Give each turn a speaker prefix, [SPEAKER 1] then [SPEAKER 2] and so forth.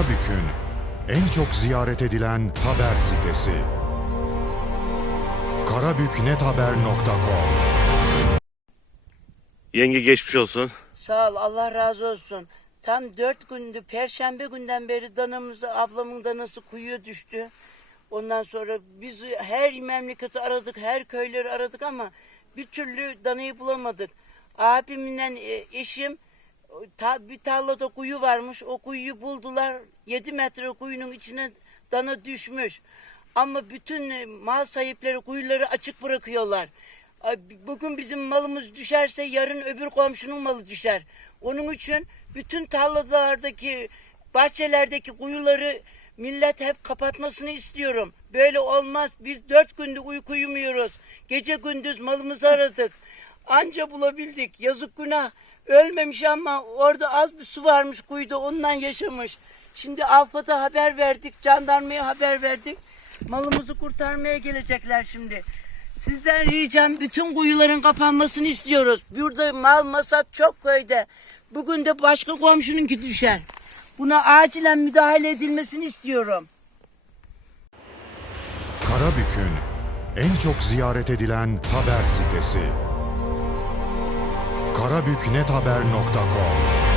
[SPEAKER 1] Karabük'ün en çok ziyaret edilen haber sitesi. karabüknethaber.com
[SPEAKER 2] Yenge geçmiş olsun.
[SPEAKER 3] Sağ ol Allah razı olsun. Tam dört gündü perşembe günden beri danamız ablamın danası kuyuya düştü. Ondan sonra biz her memleketi aradık, her köyleri aradık ama bir türlü danayı bulamadık. Abimle e, eşim ta, bir tarlada kuyu varmış. O kuyuyu buldular. 7 metre kuyunun içine dana düşmüş. Ama bütün e, mal sahipleri kuyuları açık bırakıyorlar. Bugün bizim malımız düşerse yarın öbür komşunun malı düşer. Onun için bütün tarlalardaki, bahçelerdeki kuyuları millet hep kapatmasını istiyorum. Böyle olmaz. Biz dört gündür uyku uyumuyoruz. Gece gündüz malımızı aradık. Anca bulabildik. Yazık günah. Ölmemiş ama orada az bir su varmış kuyuda ondan yaşamış. Şimdi Alfa'da haber verdik, jandarmaya haber verdik. Malımızı kurtarmaya gelecekler şimdi. Sizden ricam bütün kuyuların kapanmasını istiyoruz. Burada mal masat çok köyde. Bugün de başka komşununki düşer. Buna acilen müdahale edilmesini istiyorum.
[SPEAKER 1] Karabük'ün en çok ziyaret edilen haber sitesi. karabüknethaber.com